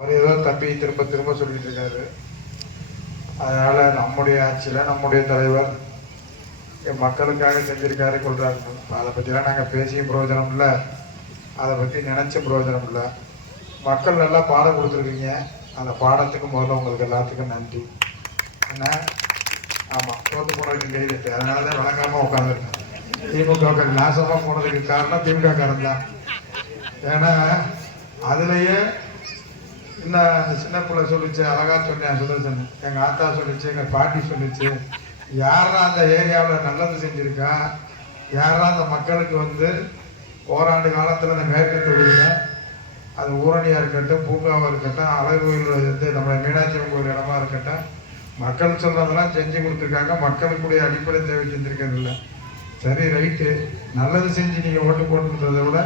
அவர் ஏதோ தம்பி திரும்ப திரும்ப சொல்லிட்டு இருக்காரு. அதனால நம்முடைய ஆட்சியில் நம்முடைய தலைவர் மக்களுக்காக செஞ்சிருக்காரு கொள்றாரு. அதை பற்றிலாம் நாங்கள் பேசியும் பிரயோஜனம் இல்லை, அதை பற்றி நினைச்சும் பிரயோஜனம் இல்லை. மக்கள் நல்லா பாடம் கொடுத்துருக்கீங்க. அந்த பாடத்துக்கு முதல்ல உங்களுக்கு எல்லாத்துக்கும் நன்றி. என்ன ஆமாம், தோற்று போனதுக்கு கைதிட்டு அதனால தான் வழங்காமல் உட்காந்துருக்கேன். திமுக நாசமாக போனதுக்கு காரணம் திமுக காரன் தான். ஏன்னா அதுலேயே இன்னும் அந்த சின்ன பிள்ளை சொல்லிச்சு, அழகா சொன்னேன் சுதர்சன், எங்கள் ஆத்தா சொல்லிச்சு, எங்கள் பாட்டி சொல்லிச்சு, யாரா அந்த ஏரியாவில் நல்லது செஞ்சுருக்கா, யாரா அந்த மக்களுக்கு ஓராண்டு காலத்தில் இந்த மேற்கு தொகுதியில் அது ஊரணியாக இருக்கட்டும், பூங்காவாக இருக்கட்டும், அழகு கோயில் நம்மளை மீனாட்சி கோயில் இடமா இருக்கட்டும், மக்கள் சொல்கிறதெல்லாம் செஞ்சு கொடுத்துருக்காங்க. மக்களுக்குடைய அடிப்படை தேவை செஞ்சுருக்கிறது இல்லை. சரி ரைட்டு, நல்லது செஞ்சு நீங்கள் ஓட்டு போட்டுன்றதை விட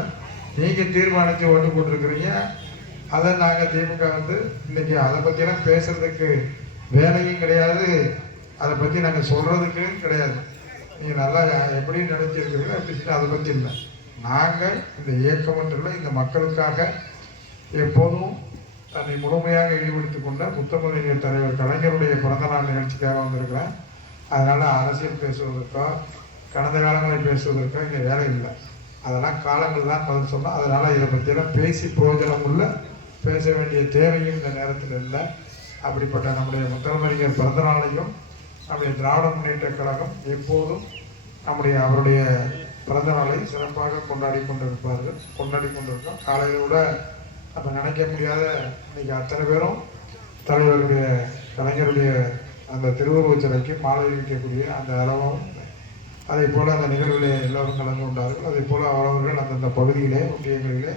நீங்கள் தீர்மானித்து ஓட்டு போட்டிருக்கிறீங்க. அதை நாங்கள் திமுக இன்னைக்கு அதை பற்றிலாம் பேசுறதுக்கு வேலையும் கிடையாது, அதை பற்றி நாங்கள் சொல்கிறதுக்கு கிடையாது. நீங்கள் நல்லா எப்படி நினைச்சிருக்கிறீங்களோ அப்படி அதை பற்றி இல்லை. நாங்கள் இந்த இயக்கம் இல்லை, இந்த மக்களுக்காக எப்போதும் தன்னை முழுமையாக ஈடுபடுத்திக் கொண்ட முத்தமிழ் தலைவர் கலைஞருடைய பிறந்தநாள் நிகழ்ச்சிக்காக வந்திருக்கிறேன். அதனால் அரசியல் பேசுவதற்கோ கடந்த காலங்களை பேசுவதற்கோ இங்கே வேலை இல்லை. அதெல்லாம் காலங்கள் தான் பதில் சொன்னோம். அதனால் இதை பற்றியெல்லாம் பேசி பிரயோஜனம் உள்ள பேச வேண்டிய தேவையும் இந்த நேரத்தில் இல்லை. அப்படிப்பட்ட நம்முடைய முத்தமிழறிஞர் பிறந்த நாளையும் நம்முடைய திராவிட முன்னேற்ற கழகம் எப்போதும் அவருடைய பிறந்த நாளை சிறப்பாக கொண்டாடி கொண்டிருக்கோம். காலையில் கூட நம்ம நினைக்க முடியாத இன்னைக்கு அத்தனை பேரும் தலைவருடைய கலைஞருடைய அந்த திருவுருவச் சிலைக்கு மாலை வைக்கக்கூடிய அந்த அளவும், அதே போல் அந்த நிகழ்விலே எல்லோரும் கலந்து கொண்டார்கள். அதே போல் அவரவர்கள் அந்தந்த பகுதியிலே ஒன்றியங்களிலே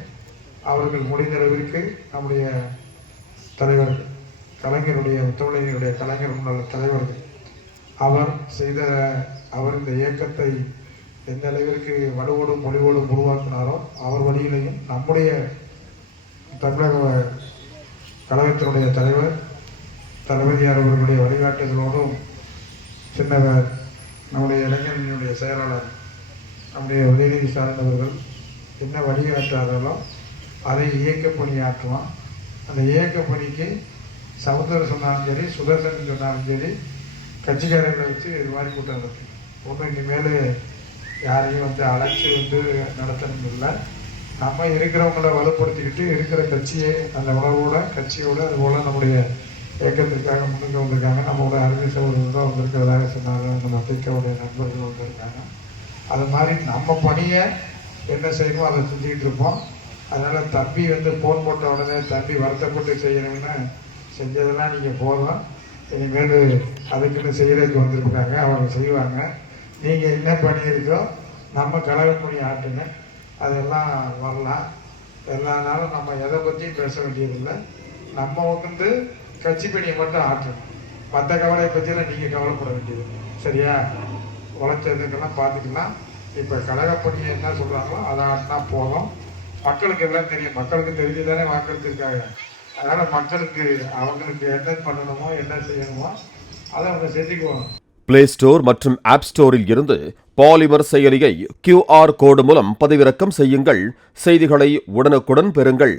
அவர்கள் முடிந்தளவிற்கு நம்முடைய தலைவர் கலைஞருடைய முத்தமிழறிஞருடைய கலைஞர் முன்னாள் தலைவர்கள் அவர் இந்த இயக்கத்தை எந்த அளவிற்கு வலுவோடும் மொழிவோடும் உருவாக்கினாரோ அவர் வழியிலையும் நம்முடைய தமிழக கழகத்தினுடைய தலைவர் தளபதியார் அவர்களுடைய வழிகாட்டுதலோடும் சின்னவர் நம்முடைய இளைஞர்களுடைய செயலாளர் நம்முடைய உதயநிதி சார்ந்தவர்கள் என்ன வழிகாட்டுறார்களோ அதை இயக்க பணியாற்றுவோம். அந்த இயக்க பணிக்கு சகோதரர் சொன்னாலும் சரி, சுதர்சன் சொன்னாலும் சரி, கட்சிக்காரர்களை வச்சு இது மாதிரி கூட்டம் நடக்கும். ஒன்றும் இனிமேல் யாரையும் அழைச்சி நடத்தணும் இல்லை. நம்ம இருக்கிறவங்கள வலுப்படுத்திக்கிட்டு இருக்கிற கட்சியை அந்த உணவோட கட்சியோடு அதுபோல் நம்முடைய இயக்கத்திற்காக முன்னுக்கு வந்திருக்காங்க. நம்மளோட அருமை சகோதரர்கள் தான் வந்திருக்கிறதாக சொன்னாங்க. நம்ம அத்தைக்காவுடைய நண்பர்கள் வந்திருக்காங்க. அது மாதிரி நம்ம பணியை என்ன செய்யணுமோ அதை செஞ்சுக்கிட்டு இருப்போம். அதனால் தம்பி ஃபோன் போட்ட உடனே தம்பி வருத்தப்பட்டு செய்யணும்னு செஞ்சதெல்லாம் நீங்கள் போதும். இனிமேல் அதுக்குன்னு செய்கிறதுக்கு வந்திருக்காங்க, அவங்க செய்வாங்க. நீங்கள் என்ன பண்ணியிருக்கோ நம்ம கழக பணி ஆட்டுங்க, அதெல்லாம் வரலாம். எல்லா நாளும் நம்ம எதை பற்றியும் பேச வேண்டியதில்லை. நம்ம கட்சி பணியை மட்டும் ஆட்டணும். மற்ற கவலையை பற்றியெல்லாம் நீங்கள் கவலைப்பட வேண்டியது சரியா? உழைச்சதுக்கெல்லாம் பார்த்துக்கலாம். இப்போ கழக பணியை என்ன சொல்கிறாங்களோ அதை ஆட்டினா போதும். மக்களுக்கு எல்லாம் தெரியும், மக்களுக்கு தெரிஞ்சுதானே வாக்களிச்சிருக்காங்க. அதனால் மக்களுக்கு அவங்களுக்கு என்ன பண்ணணுமோ என்ன செய்யணுமோ அதை அவங்க செஞ்சுக்குவாங்க. பிளே ஸ்டோர் மற்றும் ஆப் ஸ்டோரில் இருந்து பாலிமர் செயலியை QR கோடு மூலம் பதிவிறக்கம் செய்யுங்கள். செய்திகளை உடனுக்குடன் பெறுங்கள்.